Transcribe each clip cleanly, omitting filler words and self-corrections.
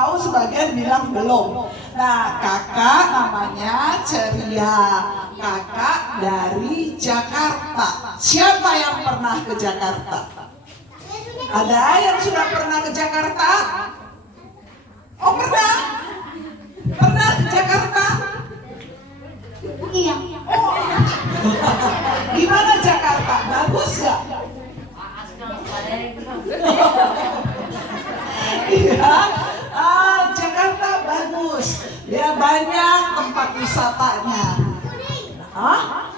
tahu, sebagian bilang belum. Nah, kakak namanya Ceria. Kakak dari Jakarta. Siapa yang pernah ke Jakarta? Ada yang sudah pernah ke Jakarta? Oh, pernah? Pernah ke Jakarta? Iya. Oh. Gimana Jakarta? Bagus gak? Iya, Jakarta bagus. Dia banyak tempat wisatanya. Hah?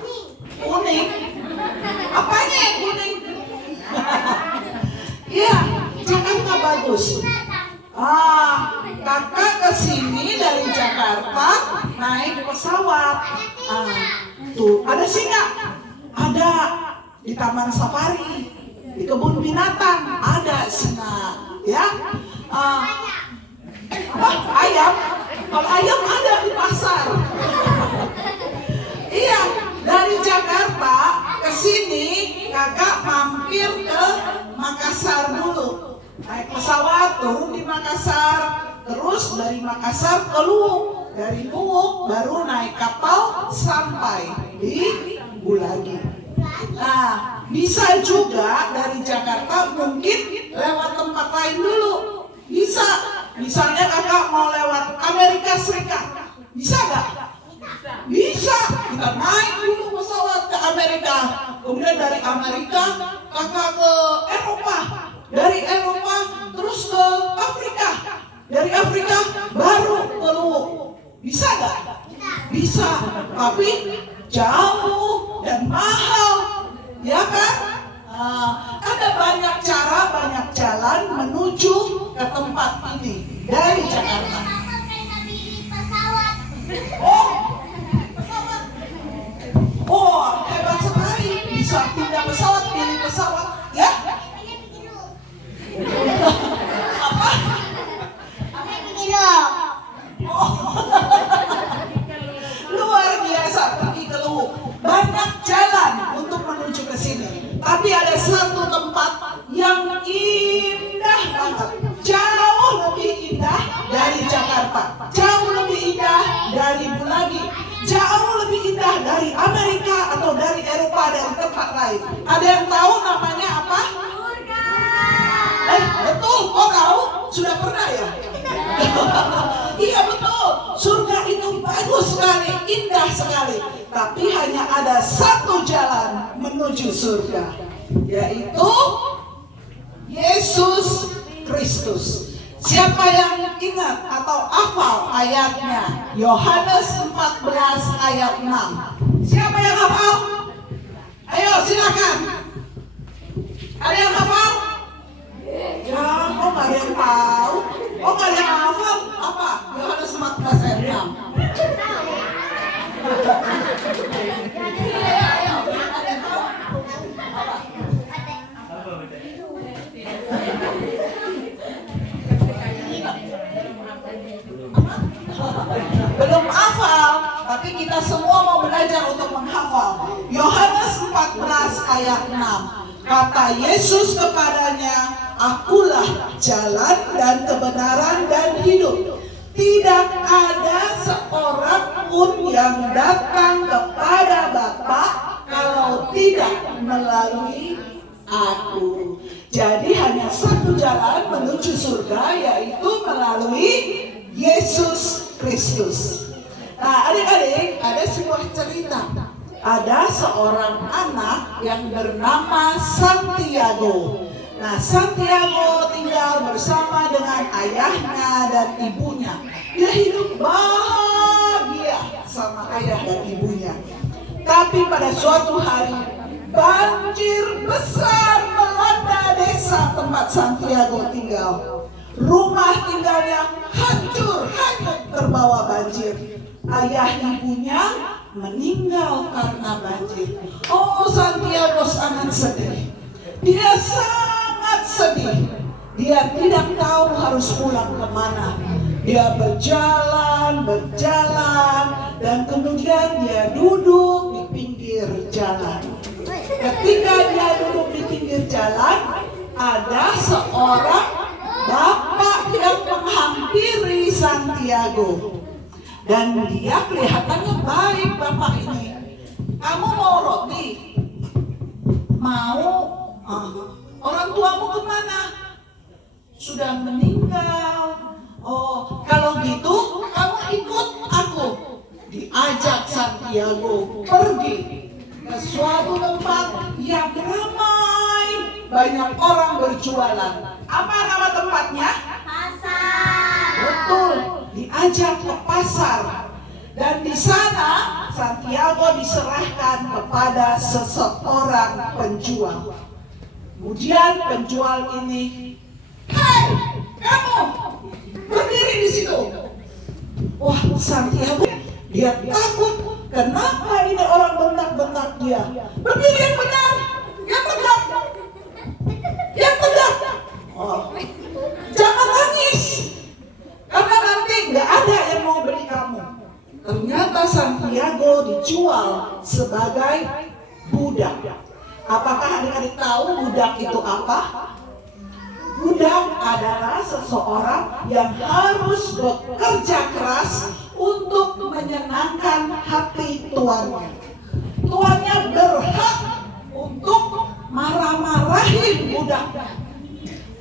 Kuning? Apanya yang kuning? Iya, Jakarta bagus. Kakak kesini dari Jakarta naik pesawat. Tuh, ada singa? Ada. Di Taman Safari, di kebun binatang ada singa. Ya, ayam? Kalau ayam ada di pasar. Iya, dari Jakarta ke sini kakak mampir ke Makassar dulu. Naik pesawat, turun di Makassar, terus dari Makassar ke Luwuk. Dari Luwuk baru naik kapal sampai di Bulagi. Nah, bisa juga dari Jakarta mungkin lewat tempat lain dulu. Bisa. Misalnya kakak mau lewat Amerika Serikat. Bisa nggak? Bisa. Kita naik dulu pesawat ke Amerika. Kemudian dari Amerika kakak ke Eropa. Dari Eropa terus ke Afrika. Dari Afrika baru ke Luwuk. Bisa nggak? Bisa. Tapi jauh dan mahal. Ya kan? Ada banyak cara, banyak jalan menuju ke tempat ini dari Jakarta. Oh, pesawat. Oh, hebat sekali. Bisa pindah pesawat, pilih pesawat. Ya? Apa? Oh. Luar biasa pergi ke Luwuk. Banyak jalan untuk menuju ke sini. Tapi ada satu tempat yang indah banget. Jauh lebih indah dari Jakarta. Jauh lebih indah dari Bulagi. Jauh lebih indah dari Amerika atau dari Eropa, dari tempat lain. Ada yang tahu namanya apa? Surga. Betul. Oh, tahu? Sudah pernah ya? Iya betul. Surga itu bagus sekali, indah sekali. Tapi hanya ada satu jalan menuju surga, yaitu Yesus Kristus. Siapa yang ingat atau hafal ayatnya? Yohanes 14 ayat 6. Siapa yang hafal? Ayo silakan. Ada yang hafal? Ya, kok nggak ada yang tahu? Oh, nggak ada yang hafal? Apa? Yohanes 14 ayat 6. Ayo. Ada yang tahu? Apa? Belum hafal, tapi kita semua mau belajar untuk menghafal. Yohanes 14 ayat 6. Kata Yesus kepadanya, "Akulah jalan dan kebenaran dan hidup. Tidak ada seorang pun yang datang kepada Bapa kalau tidak melalui Aku." Jadi hanya satu jalan menuju surga, yaitu melalui Yesus Kristus. Nah, adik-adik, ada sebuah cerita. Ada seorang anak yang bernama Santiago. Nah, Santiago tinggal bersama dengan ayahnya dan ibunya. Dia hidup bahagia sama ayah dan ibunya. Tapi pada suatu hari, banjir besar melanda desa tempat Santiago tinggal. Rumah tinggalnya hancur, hanyut terbawa banjir. Ayah ibunya meninggal karena banjir. Oh, Santiago sangat sedih. Dia sangat sedih. Dia tidak tahu harus pulang kemana. Dia berjalan, dan kemudian dia duduk di pinggir jalan. Ketika dia duduk di pinggir jalan, ada seorang bapak yang menghampiri Santiago. Dan dia kelihatannya baik bapak ini. Kamu mau roti? Mau? Orang tuamu kemana? Sudah meninggal. Oh, kalau gitu kamu ikut aku. Diajak Santiago pergi ke suatu tempat yang ramai, banyak orang berjualan. Apa nama tempatnya? Pasar. Betul, diajak ke pasar. Dan di sana Santiago diserahkan kepada seseorang penjual. Kemudian penjual ini, "Hei, kamu berdiri di situ." Wah, Santiago dia takut. Kenapa ini orang bentak-bentak dia? Berdiri yang benar, yang tegak, yang tegak. Oh, jangan nangis, karena nanti nggak ada yang mau beli kamu. Ternyata Santiago dijual sebagai budak. Apakah adik-adik tahu budak itu apa? Budak adalah seseorang yang harus bekerja keras untuk menyenangkan hati tuannya. Tuannya berhak untuk marah-marahin budaknya.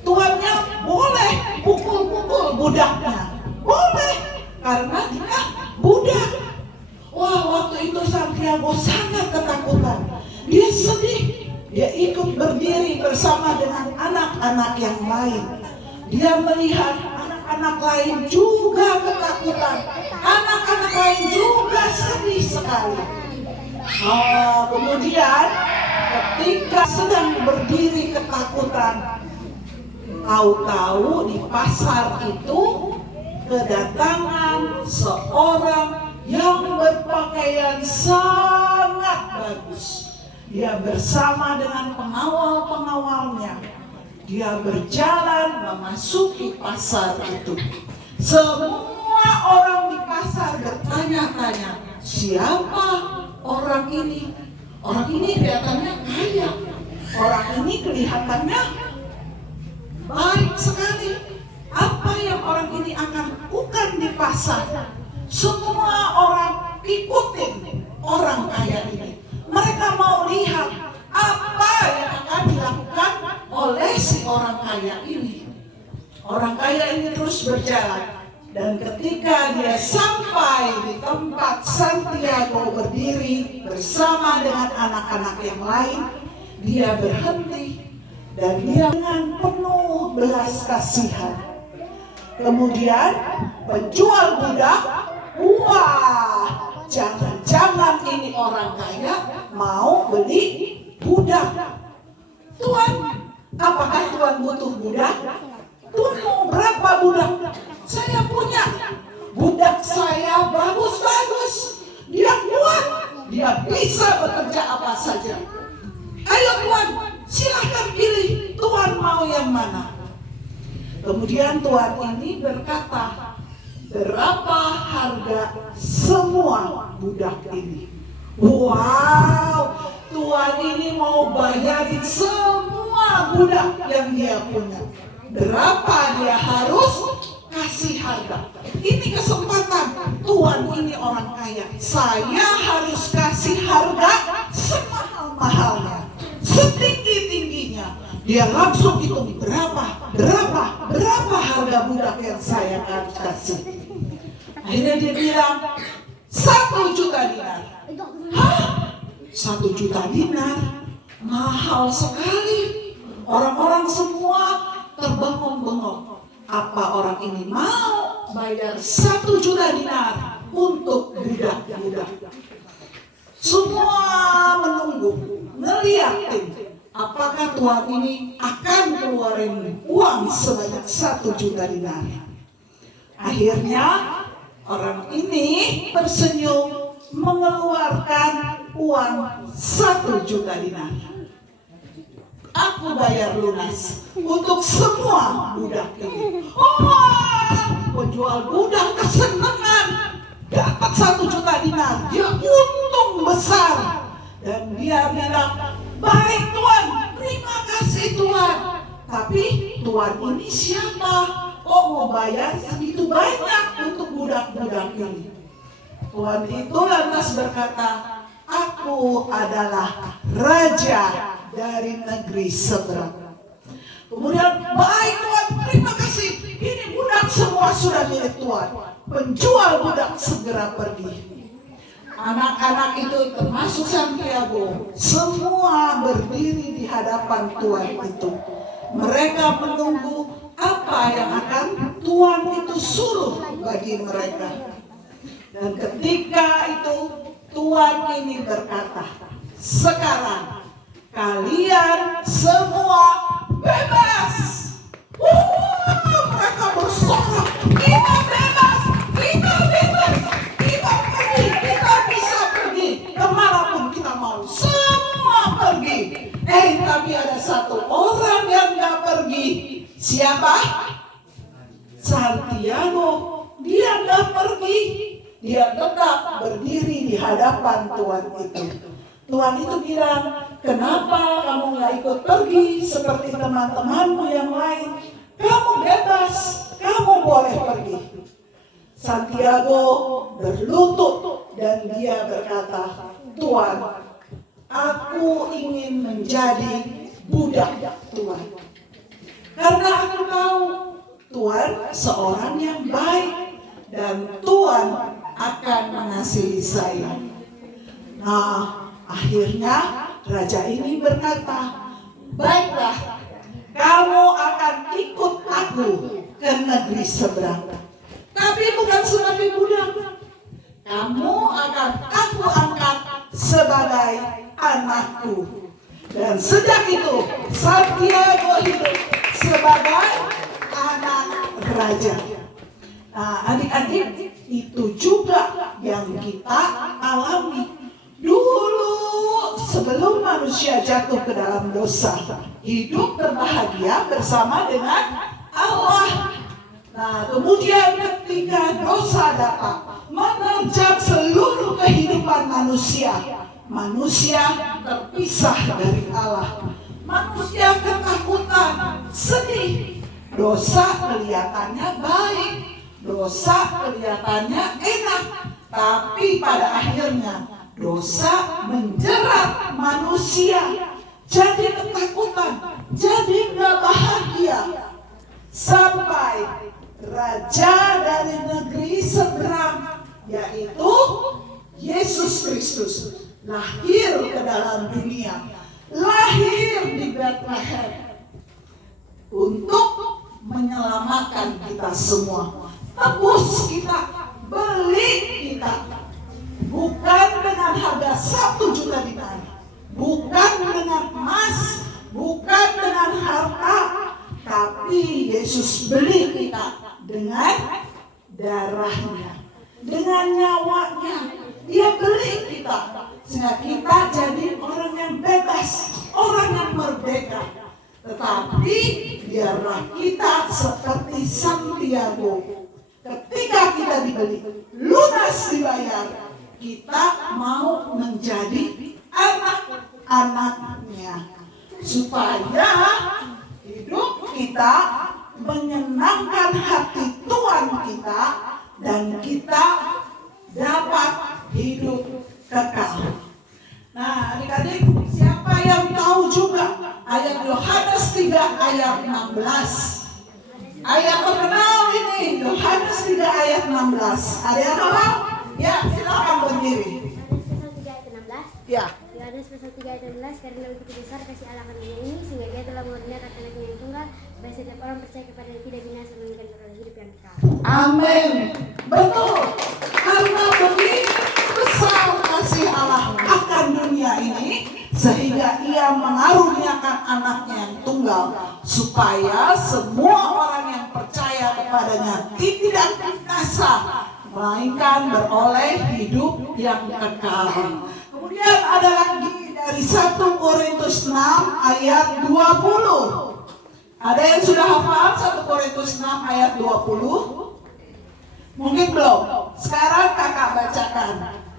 Tuannya boleh pukul-pukul budaknya. Boleh, karena dia budak. Wah, waktu itu Santiago sangat ketakutan. Dia sedih. Dia ikut berdiri bersama dengan anak-anak yang lain. Dia melihat anak-anak lain juga ketakutan. Anak-anak lain juga sedih sekali. Kemudian ketika sedang berdiri ketakutan, tahu-tahu di pasar itu kedatangan seorang yang berpakaian sangat bagus. Dia bersama dengan pengawal-pengawalnya. Dia berjalan memasuki pasar itu. Semua orang di pasar bertanya-tanya, siapa orang ini? Orang ini kelihatannya kaya. Orang ini kelihatannya baik sekali. Apa yang orang ini akan lakukan di pasar? Semua orang ikutin orang kaya ini. Mereka mau lihat apa yang akan dilakukan oleh si orang kaya ini. Orang kaya ini terus berjalan. Dan ketika dia sampai di tempat Santiago berdiri bersama dengan anak-anak yang lain, dia berhenti dan dia dengan penuh belas kasihan. Kemudian penjual budak, wah, jangan-jangan ini orang kaya mau beli budak. Tuan, apakah Tuan butuh budak? Tuan mau berapa budak? Saya punya. Budak saya bagus-bagus. Dia kuat. Dia bisa bekerja apa saja. Ayo Tuan, silahkan pilih. Tuan mau yang mana? Kemudian Tuan ini berkata, berapa harga semua budak ini? Wow, Tuan ini mau bayarin semua budak yang dia punya. Berapa dia harus kasih harga? Ini kesempatan. Tuan ini orang kaya. Saya harus kasih harga semahal-mahalnya, setinggi-tingginya. Dia langsung hitung berapa harga budak yang saya harus kasih. Akhirnya dia bilang 1 juta dinar. Hah? 1 juta dinar? Mahal sekali. Orang-orang semua terbengong-bengong. Apa orang ini mau bayar 1 juta dinar untuk budak-budak? Semua menunggu, ngeliatin apakah Tuan ini akan keluarin uang sebanyak 1 juta dinar. Akhirnya orang ini tersenyum mengeluarkan uang 1 juta dinar. Aku bayar lunas untuk semua budak ini. Penjual budak kesenangan dapat 1 juta dinar. Dia untung besar. Dan dia bilang, baik Tuan, terima kasih Tuan. Tapi Tuan ini siapa? Kok mau bayar segitu banyak untuk budak-budak ini. Tuan itu lantas berkata, aku adalah raja dari negeri seberang. Kemudian, baik Tuan, terima kasih. Ini budak semua sudah milik Tuan. Penjual budak segera pergi. Anak-anak itu termasuk Santiago, semua berdiri di hadapan Tuan itu. Mereka menunggu apa yang akan Tuan itu suruh bagi mereka. Dan ketika itu Tuan ini berkata, sekarang kalian semua bebas. Mereka bersorak, kita bebas, kita bebas, kita pergi, kita bisa pergi kemanapun kita mau, semua pergi. Tapi ada satu orang yang gak pergi. Siapa? Santiago. Dia gak pergi. Dia tetap berdiri di hadapan Tuhan itu. Tuhan itu bilang, kenapa kamu gak ikut pergi seperti teman-temanmu yang lain? Kamu bebas, kamu boleh pergi. Santiago berlutut dan dia berkata, Tuhan, aku ingin menjadi budak Tuhan. Karena aku tahu Tuhan seorang yang baik dan Tuhan akan mengasihi saya. Nah, akhirnya raja ini berkata, baiklah, kamu akan ikut aku ke negeri seberang. Tapi bukan sebagai budak. Kamu akan aku angkat sebagai anakku. Dan sejak itu, Santiago hidup sebagai anak raja. Nah, adik-adik, itu juga yang kita alami. Dulu sebelum manusia jatuh ke dalam dosa, hidup berbahagia bersama dengan Allah. Nah, kemudian ketika dosa datang menerjang seluruh kehidupan manusia, manusia terpisah dari Allah. Manusia ketakutan, sedih. Dosa kelihatannya baik, dosa kelihatannya enak, tapi pada akhirnya dosa menjerat manusia, jadi ketakutan, jadi gak bahagia. Sampai raja dari negeri seberang, yaitu Yesus Kristus, lahir ke dalam dunia, lahir di Bethlehem untuk menyelamatkan kita semua, tebus kita, beli kita. Bukan dengan harga 1 juta dinar, bukan dengan emas, bukan dengan harta, tapi Yesus beli kita dengan darahnya, dengan nyawanya. Dia beli kita sehingga kita jadi orang yang bebas, orang yang merdeka. Tetapi biarlah kita seperti Santiago, ketika kita dibeli, lunas dibayar, kita mau menjadi anak-anaknya, supaya hidup kita menyenangkan hati Tuhan kita dan kita dapat hidup kekal. Nah, adik-adik, siapa yang tahu juga ayat Yohanes 3 ayat 16? Ayat terkenal ini, Yohanes 3 ayat 16. Ada yang tahu? Ya, silakan berdiri. Ya. Yohanes pasal 3 ayat 16, karena begitu besar kasih Allah akan dunia ini sehingga Dia telah menurunkan anaknya yang tunggal supaya setiap orang percaya kepada Dia tidak binasa melainkan beroleh hidup yang kekal. Amin. Betul. Karena begitu besar kasih Allah akan dunia ini sehingga Ia mengaruniakan anaknya yang tunggal supaya semua orang yang percaya kepadanya tidak binasa melainkan beroleh hidup yang kekal. Kemudian ada lagi dari 1 Korintus 6 ayat 20. Ada yang sudah hafal 1 Korintus 6 ayat 20? Mungkin belum. Sekarang kakak bacakan.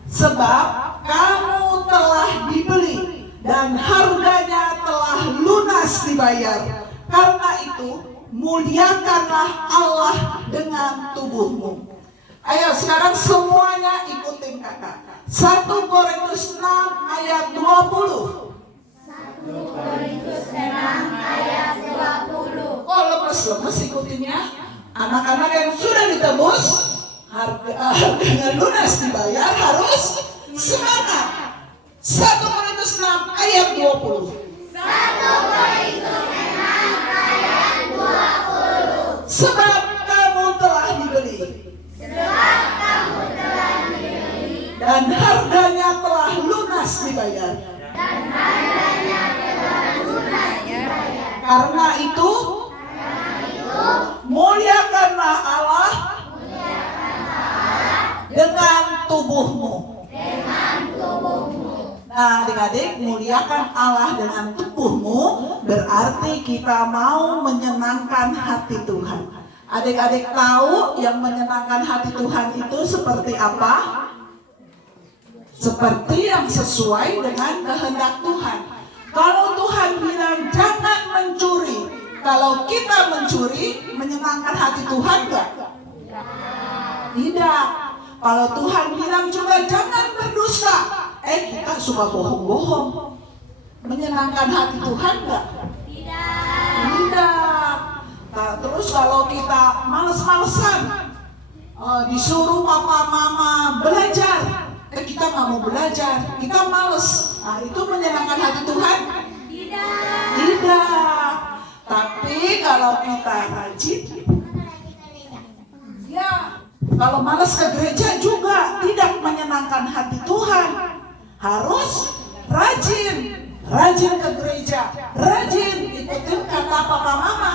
Sebab kamu telah dibeli dan harganya telah lunas dibayar. Karena itu muliakanlah Allah dengan tubuhmu. Ayo sekarang semuanya ikutin kakak. 1 Korintus 6 ayat 20. 1 Korintus 6 ayat 20. Oh lemes-lemes ikutinnya. Anak-anak yang sudah ditebus, harganya lunas dibayar, harus semangat. 1 Korintus 6 ayat 20. 1 Korintus 6 ayat 20. Sebab kamu telah dibeli, dan harganya telah lunas dibayar. Karena itu, muliakanlah Allah dengan tubuhmu. Nah adik-adik, muliakan Allah dengan tubuhmu berarti kita mau menyenangkan hati Tuhan. Adik-adik tahu yang menyenangkan hati Tuhan itu seperti apa? Seperti yang sesuai dengan kehendak Tuhan. Kalau Tuhan bilang jangan mencuri, kalau kita mencuri, menyenangkan hati Tuhan enggak? Tidak. Kalau Tuhan bilang juga jangan berdusta, kita suka bohong-bohong. Menyenangkan hati Tuhan enggak? Tidak. Nah, terus kalau kita males-malesan, disuruh papa mama belajar, kita nggak mau belajar, kita males. Nah, itu menyenangkan hati Tuhan? Tidak. Tapi kalau kita rajin, ya, kalau malas ke gereja juga tidak menyenangkan hati Tuhan. Harus rajin ke gereja, rajin ikutin kata papa mama.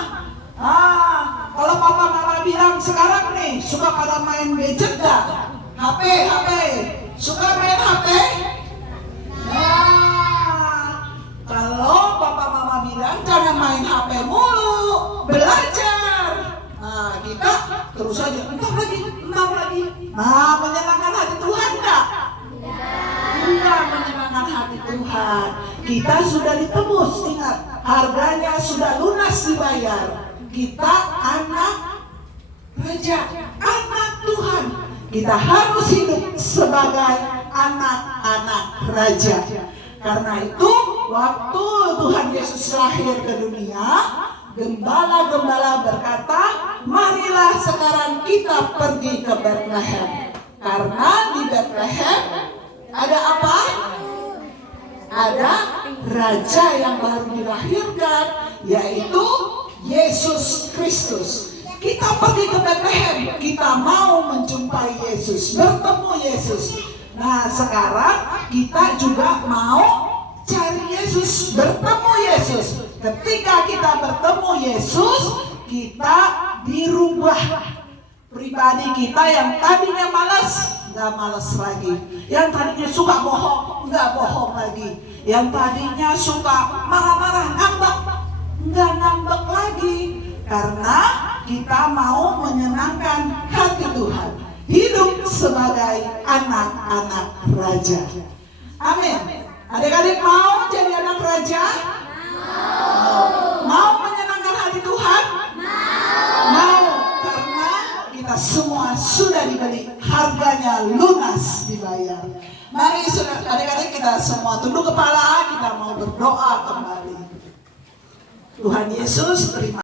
Kalau papa mama bilang sekarang nih suka pada main gadget gak? HP, suka main HP? Kalau papa mama bilang jangan main HP mulu, belajar. Kita terus aja, entar lagi. Menyenangkan hati Tuhan enggak? Enggak menyenangkan hati Tuhan. Kita sudah ditebus, ingat, harganya sudah lunas dibayar. Kita anak raja, anak Tuhan. Kita harus hidup sebagai anak-anak raja. Karena itu waktu Tuhan Yesus lahir ke dunia, gembala-gembala berkata, marilah sekarang kita pergi ke Bethlehem. Karena di Bethlehem ada apa? Ada raja yang baru dilahirkan, yaitu Yesus Kristus. Kita pergi ke Bethlehem, kita mau menjumpai Yesus, bertemu Yesus. Nah sekarang kita juga mau cari Yesus, bertemu Yesus. Ketika kita bertemu Yesus, kita dirubah. Pribadi kita yang tadinya malas, nggak malas lagi. Yang tadinya suka bohong, nggak bohong lagi. Yang tadinya suka marah-marah, ngambek, nggak ngambek lagi. Karena kita mau menyenangkan hati Tuhan, hidup sebagai anak-anak raja. Amin. Adik-adik mau jadi anak raja? Mau menyenangkan hati Tuhan? Mau. Karena kita semua sudah dibeli, harganya lunas dibayar. Mari adik-adik kita semua tunduk kepala, kita mau berdoa kembali. Tuhan Yesus, terima